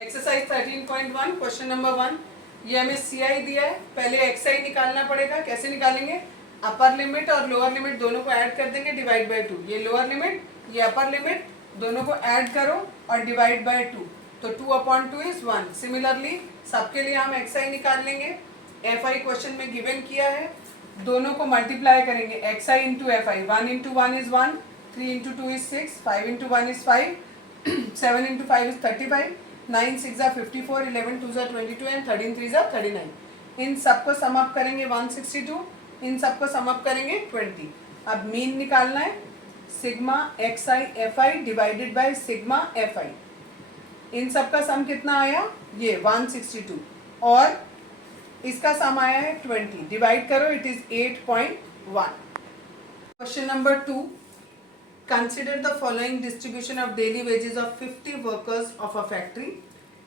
Exercise 13.1 question number 1। ये हमें सी आई दिया है, पहले एक्स आई निकालना पड़ेगा। कैसे निकालेंगे? अपर लिमिट और लोअर लिमिट दोनों को ऐड कर देंगे, डिवाइड बाय 2। ये लोअर लिमिट, ये अपर लिमिट, दोनों को ऐड करो और डिवाइड बाय 2, तो 2/2 इज 1। सिमिलरली सबके लिए हम एक्स आई निकाल लेंगे। एफ आई क्वेश्चन में गिवन किया है, दोनों को मल्टीप्लाई करेंगे, x I into F I. 1 into 1 is 1, 3 into 2 is 6, 5 into 1 is 5, 7 into 5 is 35, 9 6 54, 11 2 22 and 13 3 39। इन सबको सम अप करेंगे 162, इन सबको सम अप करेंगे 20। अब मीन निकालना है, sigma x i f i divided by sigma f i. इन सबका सम कितना आया? ये 162 और इसका सम आया है 20। डिवाइड करो, it is 8.1। Question number 2। Consider the following distribution of daily wages of 50 workers of a factory.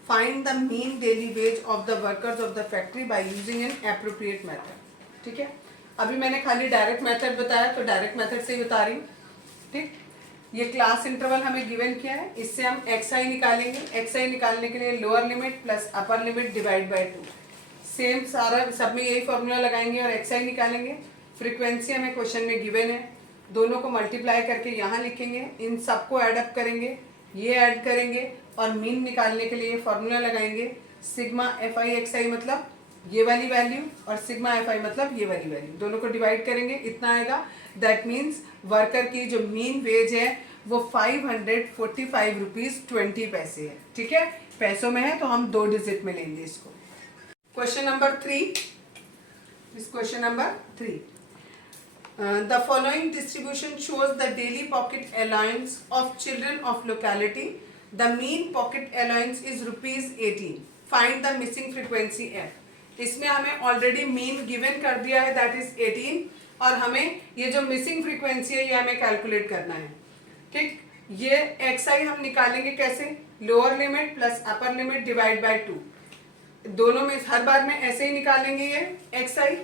Find the mean daily wage of the workers of the factory by using an appropriate method. ठीक है, अभी मैंने खाली direct method बताया तो direct method से ही बता रही हूँ। ठीक, ये क्लास इंटरवल हमें गिवन किया है, इससे हम एक्स आई निकालेंगे। एक्स आई निकालने के लिए lower limit plus upper limit divide by 2। Same सारा सब में यही फॉर्मूला लगाएंगे और एक्स आई निकालेंगे। फ्रीक्वेंसी हमें क्वेश्चन में गिवन है, दोनों को मल्टीप्लाई करके यहाँ लिखेंगे, इन सबको ऐड अप करेंगे, ये ऐड करेंगे और मीन निकालने के लिए फॉर्मूला लगाएंगे। सिग्मा एफ आई एक्स आई मतलब ये वाली वैल्यू और सिग्मा एफ आई मतलब ये वाली वैल्यू, दोनों को डिवाइड करेंगे, इतना आएगा। दैट मीन्स वर्कर की जो मीन वेज है वो 545 रुपीज 20 पैसे है। ठीक है, पैसों में है तो हम 2 डिजिट में लेंगे इसको। Question number 3। इस question number 3, the following distribution shows the daily pocket allowance of children of locality. The mean pocket allowance is ₹18. Find the missing frequency f. इसमें हमें ऑलरेडी मीन गिवन कर दिया है, दैट इज 18, और हमें ये जो मिसिंग फ्रीक्वेंसी है ये हमें कैलकुलेट करना है। ठीक, ये एक्स आई हम निकालेंगे कैसे? Lower limit plus upper limit divide by 2। दोनों में हर बार में ऐसे ही निकालेंगे। ये एक्स आई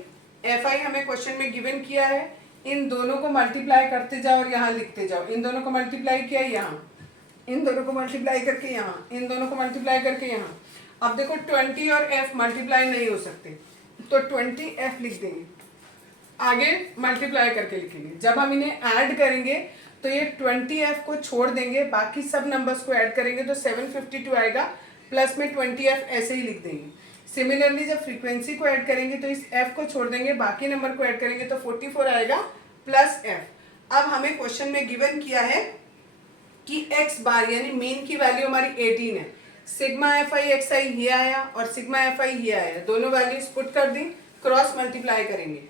एफ आई हमें क्वेश्चन में गिवन किया है, इन दोनों को मल्टीप्लाई करते जाओ और यहाँ लिखते जाओ। इन दोनों को मल्टीप्लाई किया यहाँ, इन दोनों को मल्टीप्लाई करके यहाँ, इन दोनों को मल्टीप्लाई करके यहाँ। अब देखो 20 और f मल्टीप्लाई नहीं हो सकते, तो 20f लिख देंगे, आगे मल्टीप्लाई करके लिखेंगे। जब हम इन्हें ऐड करेंगे तो ये 20f को छोड़ देंगे, बाकी सब नंबर्स को ऐड करेंगे तो 752 आएगा, प्लस में 20f ऐसे ही लिख देंगे। सिमिलरली जब फ्रीक्वेंसी को ऐड करेंगे तो इस f को छोड़ देंगे, बाकी नंबर को ऐड करेंगे तो 44 आएगा प्लस f। अब हमें क्वेश्चन में गिवन किया है कि x बार यानी मीन की वैल्यू हमारी 18 है। सिग्मा एफ आई एक्स आई ये आया और सिग्मा एफ आई ये आया, दोनों वैल्यूज पुट कर दी, क्रॉस मल्टीप्लाई करेंगे।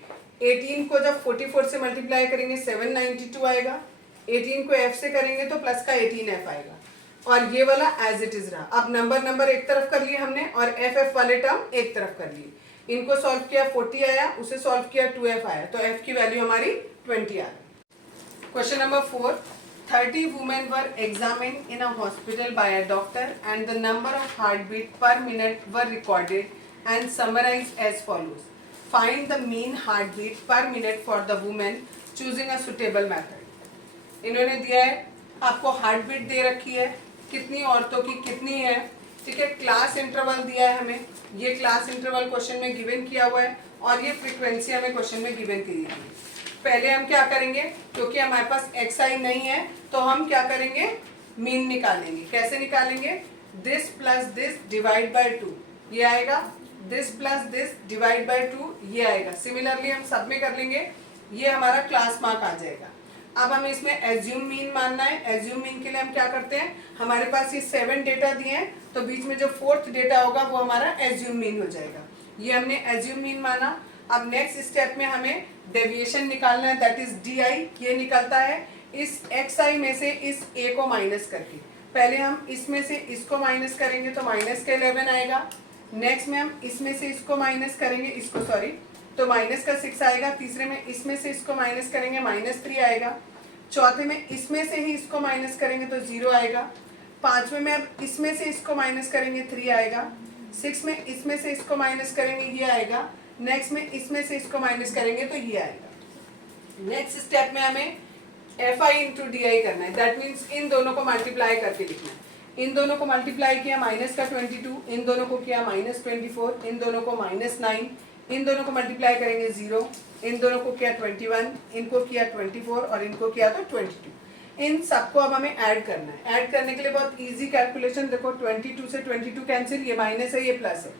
18 को जब 44 से मल्टीप्लाई करेंगे 792 आएगा, 18 को f से करेंगे तो प्लस का 18f आएगा, और ये वाला एज इट इज रहा। अब नंबर एक तरफ कर लिए हमने और एफ वाले टर्म एक तरफ कर लिए। इनको सॉल्व किया 40 आया, उसे सॉल्व किया 2f आया, तो f की वैल्यू हमारी 20 आ गई। Question number 4। 30 women were examined in a hospital by a doctor and the number of heartbeat per minute were recorded and summarized as follows. Find the mean heartbeat per minute for the woman choosing a suitable method. इन्होंने दिया है आपको heart beat दे रखी है, कितनी औरतों की कितनी है। ठीक है, क्लास इंटरवल दिया है हमें, ये क्लास इंटरवल क्वेश्चन में गिवन किया हुआ है और ये फ्रीक्वेंसी हमें क्वेश्चन में गिवन की है। पहले हम क्या करेंगे, क्योंकि हमारे पास एक्स आई नहीं है तो हम क्या करेंगे, मीन निकालेंगे। कैसे निकालेंगे? This plus this divide by 2 ये आएगा, this plus this divide by 2 ये आएगा। सिमिलरली हम सब में कर लेंगे, ये हमारा क्लास मार्क आ जाएगा। अब हमें इसमें एज्यूम मीन मानना है। एज्यूम मीन के लिए हम क्या करते हैं, हमारे पास ये 7 डेटा दिए हैं तो बीच में जो 4th डेटा होगा वो हमारा एज्यूम मीन हो जाएगा। ये हमने एज्यूम मीन माना। अब नेक्स्ट स्टेप में हमें डेविएशन निकालना है, दैट इज डी आई। ये निकलता है इस एक्स आई में से इस ए को माइनस करके। पहले हम इसमें से इसको माइनस करेंगे तो माइनस का 11 आएगा। नेक्स्ट में हम इसमें से इसको माइनस करेंगे, इसको सॉरी, तो माइनस का 6 आएगा। तीसरे में इसमें से इसको माइनस करेंगे, -3 आएगा। चौथे में इसमें से ही इसको माइनस करेंगे तो 0 आएगा। पांचवें में अब इसमें से इसको माइनस करेंगे 3 आएगा। 6 में इसमें से इसको माइनस करेंगे ये आएगा। नेक्स्ट में इसमें से इसको माइनस करेंगे तो ये आएगा। नेक्स्ट स्टेप में हमें F i into D I करना है, दैट मीन्स इन दोनों को मल्टीप्लाई करके लिखना है। इन दोनों को मल्टीप्लाई किया माइनस का 22, इन दोनों को किया माइनस 24, इन दोनों को माइनस 9, इन दोनों को मल्टीप्लाई करेंगे 0, इन दोनों को किया 21, इनको किया 24 और इनको किया तो 22। इन सबको अब हमें ऐड करना है। ऐड करने के लिए बहुत इजी कैलकुलेशन, देखो 22 से 22 कैंसिल, ये माइनस है ये प्लस है,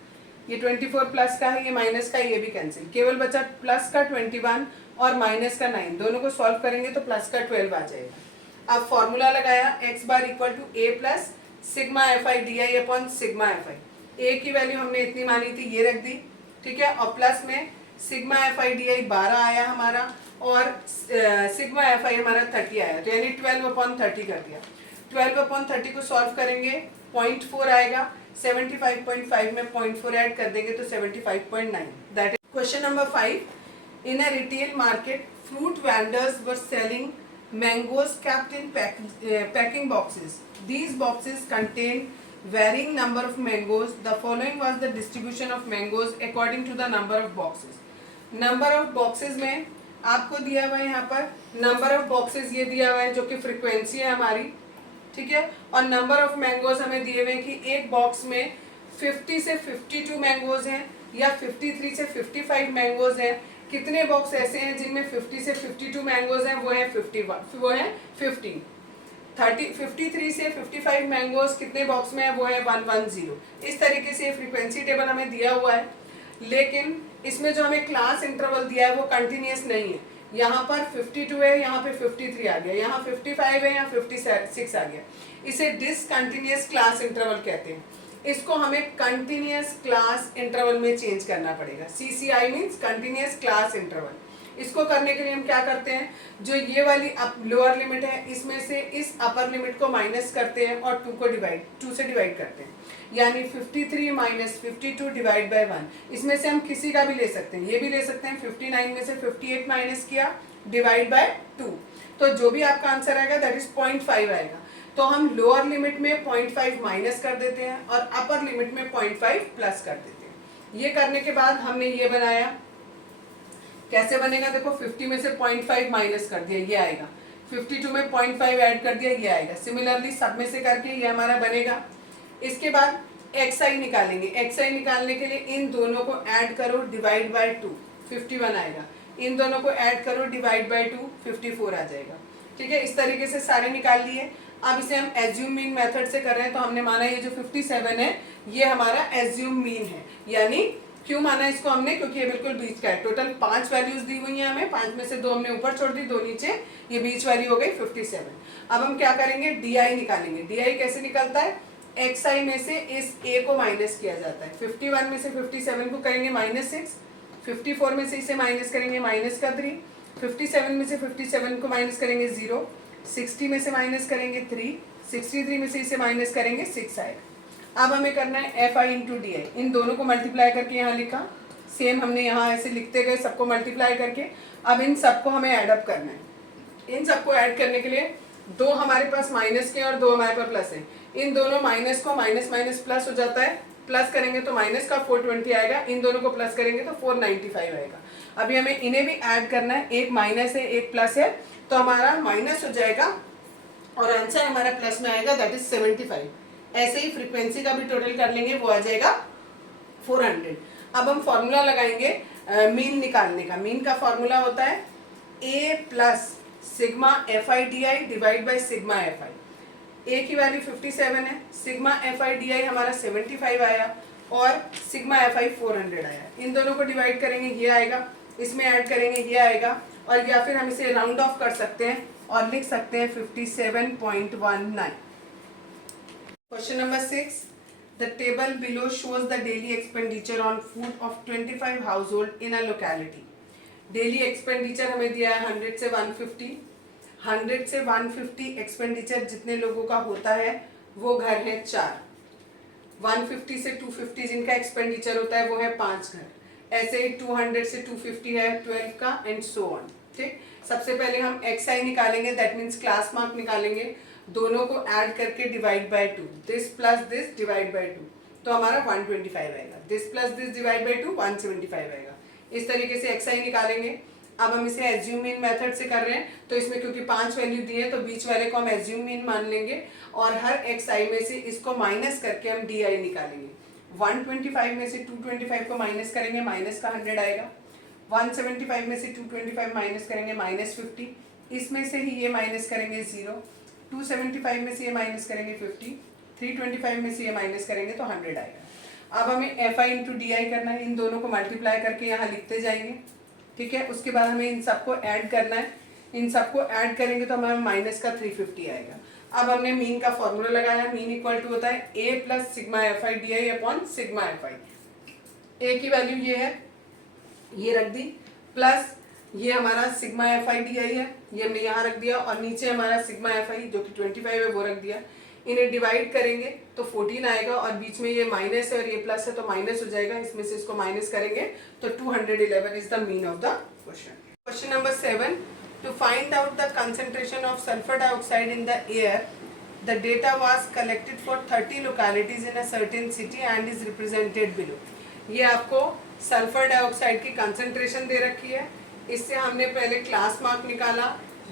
ये 24 प्लस का है ये माइनस का, ये भी कैंसिल, केवल बचा प्लस का 21 और माइनस का 9। दोनों को सॉल्व करेंगे तो प्लस का 12 आ जाएगा। अब फॉर्मूला लगाया x bar equal to a plus sigma f i d i upon sigma f i. A की वैल्यू हमने इतनी मानी थी, ये रख दी, ठीक है, और प्लस में सिग्मा एफ आई डी आई 12 आया हमारा और सिग्मा एफ आई हमारा 30 आया, तो यानी 12/30 कर दिया। 12/30 को सॉल्व करेंगे 0.4 आएगा, 75.5 में 0.4 ऐड कर देंगे तो 75.9। That is question number 5। In a retail market fruit vendors were selling mangoes kept in packing boxes. These boxes contained varying number of mangoes. The following was the distribution of mangoes according to the number of boxes. Number of boxes में आपको दिया हुआ है यहाँ पर number of boxes ये दिया हुआ है जो कि frequency है हमारी, ठीक है, और number of mangoes हमें दिए हुए हैं कि एक बॉक्स में 50 से 52 मैंगोज हैं या 53 से 55 मैंगोज हैं। कितने बॉक्स ऐसे हैं जिनमें 50 से 52 मैंगोज हैं, वो है 50। 53 से 55 मैंगोज कितने बॉक्स में है, वो है 110। इस तरीके से फ्रीक्वेंसी टेबल हमें दिया हुआ है, लेकिन इसमें जो हमें क्लास इंटरवल दिया है वो कंटिन्यूस नहीं है। यहाँ पर 52 है, यहाँ पे 53 आ गया, यहाँ 55 है, यहाँ 56 आ गया। इसे डिसकंटिन्यूस क्लास इंटरवल कहते हैं। इसको हमें कंटिन्यूस क्लास इंटरवल में चेंज करना पड़ेगा। CCI means continuous class interval. इसको करने के लिए हम क्या करते हैं, जो ये वाली लोअर लिमिट है इसमें से इस अपर लिमिट को माइनस करते हैं और 2 से डिवाइड करते हैं, यानी 53 माइनस 52 डिवाइड बाय 1। इसमें से हम किसी का भी ले सकते हैं, ये भी ले सकते हैं। 59 में से 58 माइनस किया डिवाइड बाय 2, तो जो भी आपका आंसर आएगा दैट इज 0.5 आएगा। तो हम लोअर लिमिट में 0.5 माइनस कर देते हैं और अपर लिमिट में 0.5 प्लस कर देते हैं। ये करने के बाद हमने ये बनाया, कैसे बनेगा देखो, 50 में से 0.5 माइनस कर दिया, ये आएगा। 52 में 0.5 ऐड कर दिया, ये आएगा। सिमिलरली सब में से करके ये हमारा बनेगा। इसके बाद xi निकालेंगे। xi निकालने के लिए इन दोनों को ऐड करो डिवाइड बाय 2, 51 आएगा। इन दोनों को ऐड करो डिवाइड बाय 2, 54 आ जाएगा, ठीक है। इस तरीके से सारे निकाल लिए। अब इसे हम एज्यूम मीन मेथड से कर रहे हैं, तो हमने माना ये जो 57 है ये हमारा एज्यूम मीन है। यानी क्यों माना इसको हमने, क्योंकि ये बिल्कुल बीच का है। टोटल 5 वैल्यूज दी हुई हैं हमें, 5 में से 2 हमने ऊपर छोड़ दी, 2 नीचे, ये बीच वाली हो गई 57। अब हम क्या करेंगे, DI निकालेंगे। DI कैसे निकलता है, xi में से इस a को माइनस किया जाता है। 51 में से 57 को करेंगे -6, 54 में से इसे माइनस करेंगे -3, 57 में से 57 को माइनस करेंगे 0, 60 में से माइनस करेंगे 3, 63 में से इसे माइनस करेंगे 6 आएगा। अब हमें करना है fi इंटू डी आई। इन दोनों को मल्टीप्लाई करके यहाँ लिखा, सेम हमने यहाँ ऐसे लिखते गए सबको मल्टीप्लाई करके। अब इन सबको हमें ऐडअप करना है। इन सबको ऐड करने के लिए 2 हमारे पास माइनस के और 2 हमारे पास प्लस है। इन दोनों माइनस को माइनस माइनस प्लस हो जाता है, प्लस करेंगे तो माइनस का 420 आएगा, इन दोनों को प्लस करेंगे तो 495 आएगा। अभी हमें इन्हें भी ऐड करना है, एक माइनस है एक प्लस है, तो हमारा माइनस हो जाएगा और आंसर हमारा प्लस में आएगा, दैट इज 75। ऐसे ही फ्रीक्वेंसी का भी टोटल कर लेंगे, वो आ जाएगा 400। अब हम फॉर्मूला लगाएंगे मीन निकालने का। मीन का फॉर्मूला होता है a plus sigma f i d i divide by sigma f i. A की वैल्यू 57 है, sigma f i d i हमारा 75 आया और सिग्मा एफ आई 400 आया। इन दोनों को डिवाइड करेंगे, ये आएगा, इसमें ऐड करेंगे, ये आएगा, और या फिर हम इसे राउंड ऑफ कर सकते हैं और लिख सकते हैं 57.19। Question number 6, the table below shows the daily expenditure on food of 25 household in a locality. Daily expenditure हमें दिया है 100 से 150। 100 से 150 एक्सपेंडिचर जितने लोगों का होता है वो घर है 4। 150 से 250 जिनका एक्सपेंडिचर होता है वो है 5 घर। ऐसे ही 200 से 250 है 12 का, एंड सो ऑन। ठीक, सबसे पहले हम xi निकालेंगे, दैट मीन्स क्लास मार्क निकालेंगे। दोनों को ऐड करके divide by 2, this plus this divide by 2, तो हमारा 125 आएगा। This plus this divide by 2 175 आएगा। इस तरीके से xi निकालेंगे। अब हम इसे एज्यूम मीन मेथड से कर रहे हैं, तो इसमें क्योंकि 5 वैल्यू दिए हैं तो बीच वाले को हम एज्यूम मीन मान लेंगे और हर एक्स आई में से इसको माइनस करके हम डी आई निकालेंगे। 125 में से 225 को माइनस करेंगे, माइनस का 100 आएगा। 175 में से 225 माइनस करेंगे, -50। इसमें से ही ये माइनस करेंगे 0। 275 में से ये माइनस करेंगे 50। 325 में से ये माइनस करेंगे तो 100 आएगा। अब हमें F i into D I करना है, इन दोनों को मल्टीप्लाई करके यहाँ लिखते जाएंगे, ठीक है। उसके बाद हमें इन सबको ऐड करना है, इन सबको ऐड करेंगे तो हमें माइनस का 350 आएगा। अब हमने मीन का फॉर्मूला लगाया, मीन इक्वल टू होता है a plus sigma f i d i upon sigma f i. A की वैल्यू ये है, ये रख दी, प्लस ये हमारा सिग्मा एफ आई डी आई है, ये हमने यहाँ रख दिया, और नीचे हमारा सिग्मा एफ आई जो कि 25 है वो रख दिया। इन्हें डिवाइड करेंगे तो 14 आएगा, और बीच में ये माइनस है और ये प्लस है तो माइनस हो जाएगा, इसमें से इसको माइनस करेंगे तो 211 is the mean of the question. Question number 7, to find out the concentration of sulphur dioxide in the air, the data was collected for 30 localities in a certain city and is represented below. ये आपको sulphur dioxide की concentration दे रखी है, इससे हमने पहले class mark निकाला,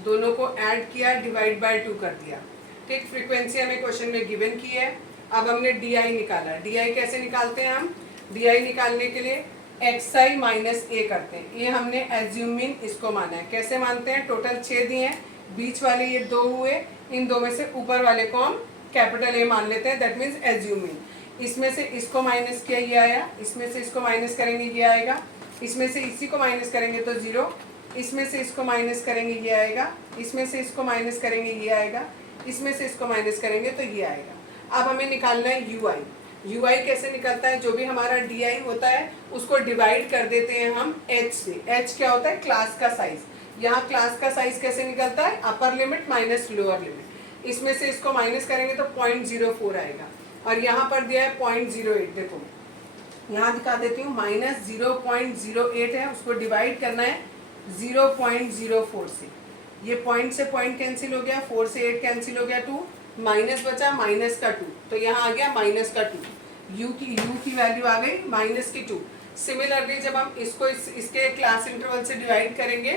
दोनों को ऐड किया, डिवाइड बाय 2 कर दिया, ठीक। फ्रीक्वेंसी हमें क्वेश्चन में गिवन की है। अब हमने डी आई निकाला, डी आई कैसे निकालते हैं हम, डी आई निकालने के लिए एक्स आई माइनस ए करते हैं, ये हमने एज्यूम मीन इसको माना है। कैसे मानते हैं, टोटल 6 दिए हैं, बीच वाले ये 2 हुए, इन 2 में से ऊपर वाले को हम कैपिटल ए मान लेते हैं, दैट मीन्स एज्यूम मीन। इसमें से इसको माइनस किया ये आया, इसमें से इसको माइनस करेंगे ये आएगा, इसमें से इसी को माइनस करेंगे तो 0, इसमें से इसको माइनस करेंगे ये आएगा, इसमें से इसको माइनस करेंगे ये आएगा, इसमें से इसको माइनस करेंगे तो ये आएगा। अब हमें निकालना है यू आई। यू आई कैसे निकलता है, जो भी हमारा डी आई होता है उसको डिवाइड कर देते हैं हम एच से। एच क्या होता है, क्लास का साइज। यहाँ क्लास का साइज कैसे निकलता है, upper limit minus lower limit. इसमें से इसको माइनस करेंगे तो 0.04 आएगा, और यहाँ पर दिया है 0.08। देखो यहाँ दिखा देती हूँ, -0.08 है, उसको डिवाइड करना है 0.04 से। ये पॉइंट से पॉइंट कैंसिल हो गया, 4 से 8 कैंसिल हो गया, 2 माइनस बचा, माइनस का 2, तो यहाँ आ गया माइनस का 2। यू की वैल्यू आ गई -2। सिमिलरली जब हम इसको इसके क्लास इंटरवल से डिवाइड करेंगे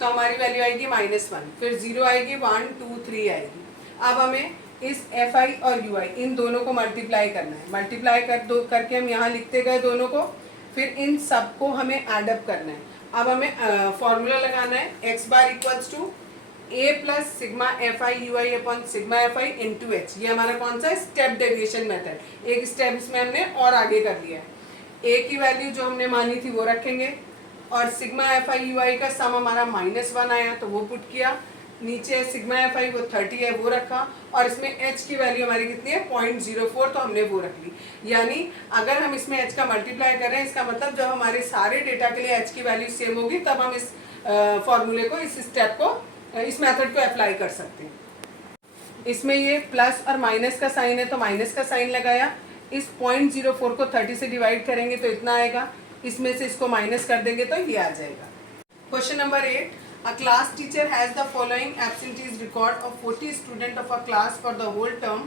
तो हमारी वैल्यू आएगी -1, फिर 0 आएगी, 1 2 3 आएगी। अब हमें इस एफ आई और यू आई इन दोनों को मल्टीप्लाई करना है, मल्टीप्लाई करके हम यहाँ लिखते गए दोनों को, फिर इन सबको हमें एडअप करना है। अब हमें फॉर्मूला लगाना है, x bar equals to a plus sigma f i u i upon sigma f i into h. ये हमारा कौन सा है, स्टेप डेविएशन मेथड, एक स्टेप इसमें हमने और आगे कर लिया है। ए की वैल्यू जो हमने मानी थी वो रखेंगे, और सिग्मा एफ आई यू आई का सम हमारा -1 आया तो वो पुट किया, नीचे सिग्मा एफ आई वो 30 है वो रखा, और इसमें एच की वैल्यू हमारी कितनी है 0.04, तो हमने वो रख ली। यानी अगर हम इसमें एच का मल्टीप्लाई कर रहे हैं, इसका मतलब जब हमारे सारे डेटा के लिए एच की वैल्यू सेम होगी तब हम इस फॉर्मूले को, इस स्टेप को, इस मेथड को अप्लाई कर सकते हैं। इसमें ये प्लस और माइनस का साइन है तो माइनस का साइन लगाया, इस 0.04 को 30 से डिवाइड करेंगे तो इतना आएगा, इसमें से इसको माइनस कर देंगे तो ये आ जाएगा। Question number 8, a class teacher has the following absentees record of 40 student of a class for the whole term.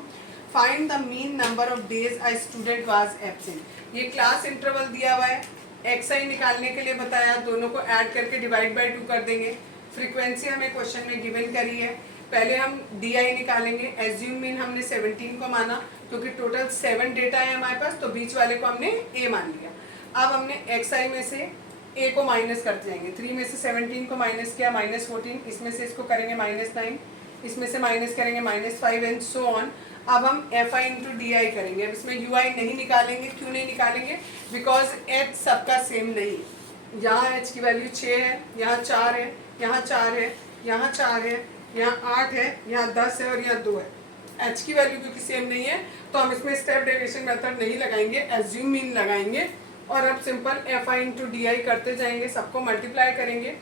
Find the mean number of days a student was absent. ये क्लास इंटरवल दिया हुआ है, x आई निकालने के लिए बताया, दोनों को ऐड करके डिवाइड बाय 2 कर देंगे। फ्रीक्वेंसी हमें क्वेश्चन में गिवन करी है, पहले हम डी आई निकालेंगे। एज्यूम मीन हमने 17 को माना क्योंकि टोटल 7 डेटा है हमारे पास, तो बीच वाले को हमने ए मान लिया। अब हमने एक्स आई में से ए को माइनस करते जाएंगे, 3 में से 17 को माइनस किया, -14, इसमें से इसको करेंगे -9, इसमें से माइनस करेंगे -5 एंड सो ऑन। अब हम F i into D I करेंगे। अब इसमें यू आई नहीं निकालेंगे, क्यों नहीं निकालेंगे, बिकॉज एच सबका सेम नहीं है। यहाँ एच की वैल्यू 6 है, यहाँ 4 है, यहाँ 4 है, यहाँ 4 है, यहाँ 8 है, यहाँ 10 है और यहाँ 2 है। एच की वैल्यू क्योंकि सेम नहीं है तो हम इसमें स्टेप डेविएशन मेथड नहीं लगाएंगे, एज्यूम मीन लगाएंगे। और अब simple F i into D I करते जाएंगे, सबको मल्टीप्लाई करेंगे,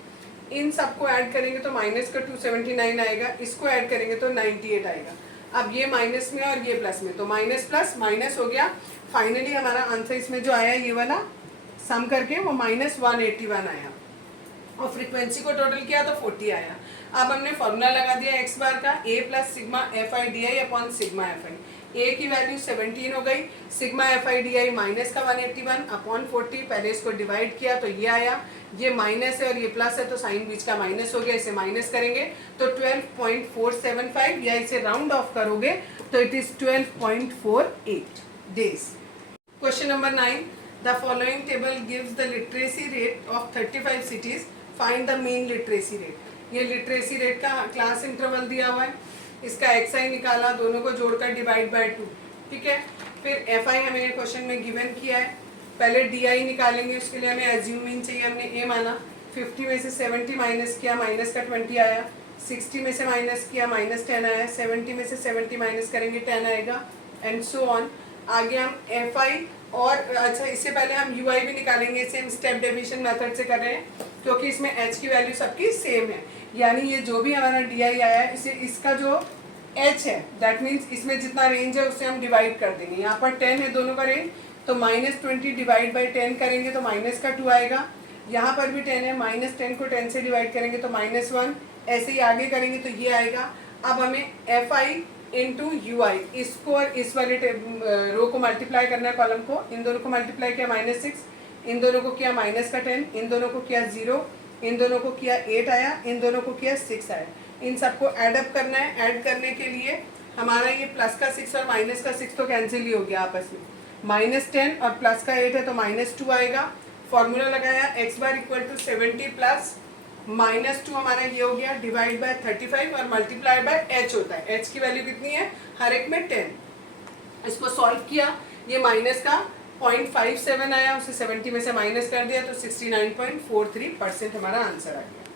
इन सबको ऐड करेंगे तो माइनस का 279 आएगा, इसको ऐड करेंगे तो 98 आएगा। अब ये माइनस में और ये प्लस में, तो माइनस प्लस माइनस हो गया। फाइनली हमारा आंसर इसमें जो आया ये वाला सम करके वो -181 आया। और फ्रीक्वेंसी को टोटल किया तो 40 आया। अब हमने फॉर्मूला लगा दिया एक्स बार का, a plus sigma f i d i upon sigma f i. A की वैल्यू 17 हो गई, sigma f i d i minus का 181 अपॉन 40, पहले इसको डिवाइड किया तो ये आया, ये माइनस है और ये प्लस है तो साइन बीच का माइनस हो गया, इसे माइनस करेंगे तो 12.475, या इसे राउंड ऑफ करोगे तो it is 12.48 days. Question number 9, the following table gives the literacy rate of 35 cities, find the mean literacy rate. ये लिटरेसी रेट का क्लास इंटरवल दिया हुआ है, इसका एक्स आई निकाला, दोनों को जोड़कर डिवाइड बाय 2, ठीक है। फिर एफ आई हमें क्वेश्चन में गिवन किया है, पहले डी आई निकालेंगे, उसके लिए हमें एज्यूम मीन चाहिए, हमने ए माना, 50 में से 70 माइनस किया, माइनस का 20 आया, 60 में से माइनस किया, माइनस 10 आया, 70 में से 70 माइनस करेंगे 10 आएगा, एंड सो ऑन। आगे हम एफ आई और अच्छा इससे पहले हम यू आई भी निकालेंगे, इसे हम स्टेप डेविएशन मेथड से कर रहे हैं क्योंकि इसमें एच की वैल्यू सबकी सेम है, यानी ये जो भी हमारा डी आई आया है इसे इसका जो एच है दैट मीन्स इसमें जितना रेंज है उससे हम डिवाइड कर देंगे। यहाँ पर 10 है दोनों का रेंज, तो -20 डिवाइड बाई 10 करेंगे तो माइनस का 2 आएगा, यहाँ पर भी 10 है, -10 को 10 से डिवाइड करेंगे तो -1, ऐसे ही आगे करेंगे तो ये आएगा। अब हमें एफ आई इंटू यू आई, इसको और इस वाले रो को मल्टीप्लाई करना है, कॉलम को, इन दोनों को मल्टीप्लाई किया -6, इन दोनों को किया माइनस का 10, इन दोनों को किया 0, इन दोनों को किया 8 आया, इन दोनों को किया 6 आया। इन सबको ऐड अप करना है, ऐड करने के लिए हमारा ये प्लस का 6 और माइनस का 6 तो कैंसिल ही हो गया आपस में, -10 और प्लस का 8 है तो -2 आएगा। फॉर्मूला लगाया x bar equal to 70 plus -2 हमारा ये हो गया, डिवाइड बाय 35 और मल्टीप्लाई बाय एच होता है, एच की वैल्यू कितनी है हर एक में 10। इसको सॉल्व किया, ये माइनस का 0.57 आया, उसे 70 में से माइनस कर दिया तो 69.43% हमारा आंसर आ गया।